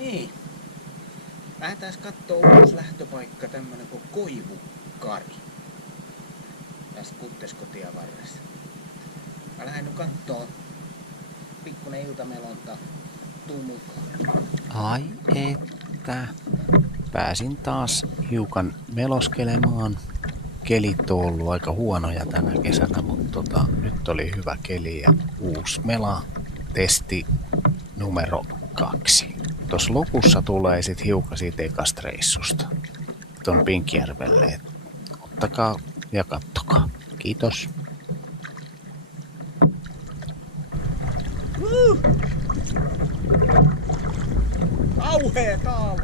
Niin. Lähdetään kattoo uusi lähtöpaikka, tämmönen kuin Koivukari. Tässä Kutteskotien varressa. Mä lähden nyt kattoo pikkunen iltamelonta. Tuu mukaan. Ai että. Pääsin taas hiukan meloskelemaan. Kelit on ollut aika huonoja tänä kesänä, mutta nyt oli hyvä keli ja uusi mela. Testi numero 2. Tuossa lopussa tulee sit hiukan siitä ekasta reissusta. Tuon Pinkijärvelle. Ottakaa ja kattokaa. Kiitos. Kauhea kaalo!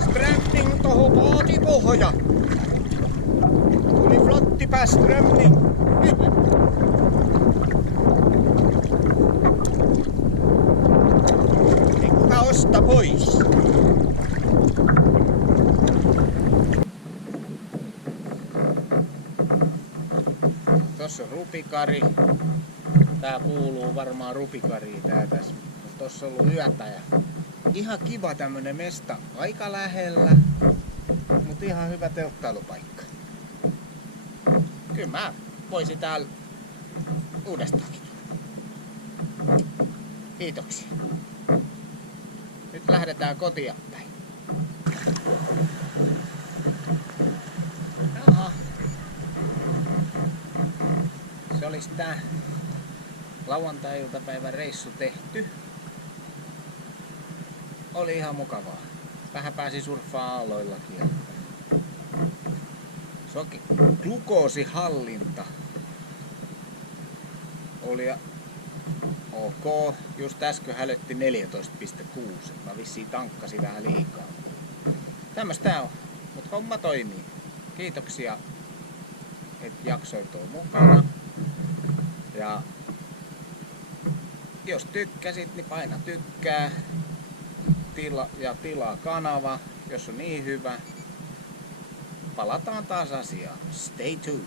Strömming toho paatipohja! Tuli flottipää strömming! Pikka osta pois! Tossa on Rupikari. Tää kuuluu varmaan Rupikariin tää tässä. Tossa on ollut yötä ja ihan kiva tämmönen mesta. Aika lähellä, mut ihan hyvä telttailupaikka. Kyllä mä voisin täällä uudestaankin. Kiitoksia. Nyt lähdetään kotia päin. Jaha. Se olisi tää lauantai-iltapäivän reissu tehty. Oli ihan mukavaa. Vähän pääsi surffaa aalloillakin. Glukoosihallinta oli ok. Just äsken hälötti 14,6. Mä vissiin tankkasin vähän liikaa. Tämmöstä tää on. Mut homma toimii. Kiitoksia, että jaksoit olla mukana. Ja jos tykkäsit, niin paina tykkää. Tilaa kanava, jos on niin hyvä. Palataan taas asiaan. Stay tuned.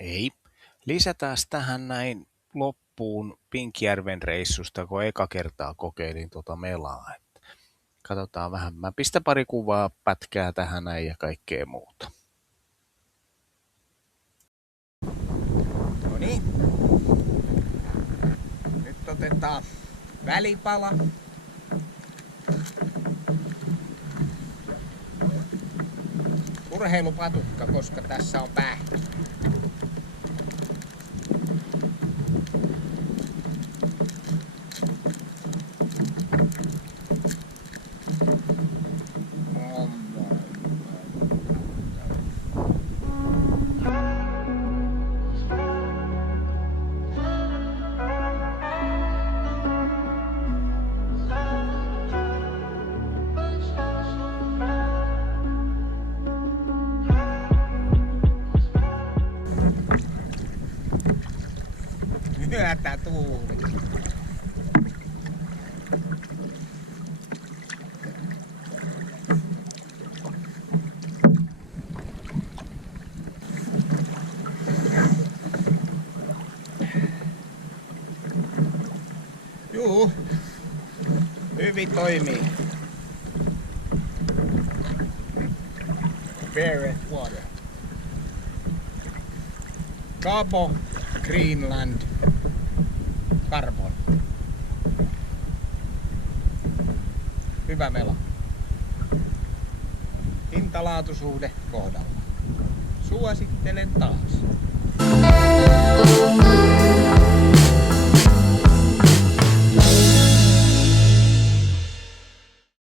Hei. Lisätään tähän näin loppuun Pinkijärven reissusta, kun eka kertaa kokeilin tuota melaa. Katsotaan vähän. Mä pistän pari kuvaa, pätkää tähän näin ja kaikkea muuta. No niin. Nyt otetaan välipala. Urheilupatukka, koska tässä on pähkinä. Myötätuuli. Juu, hyvin toimii. Fair water. Cabo, Greenland, Carbon. Hyvä mela. Hintalaatusuhde kohdalla. Suosittelen taas.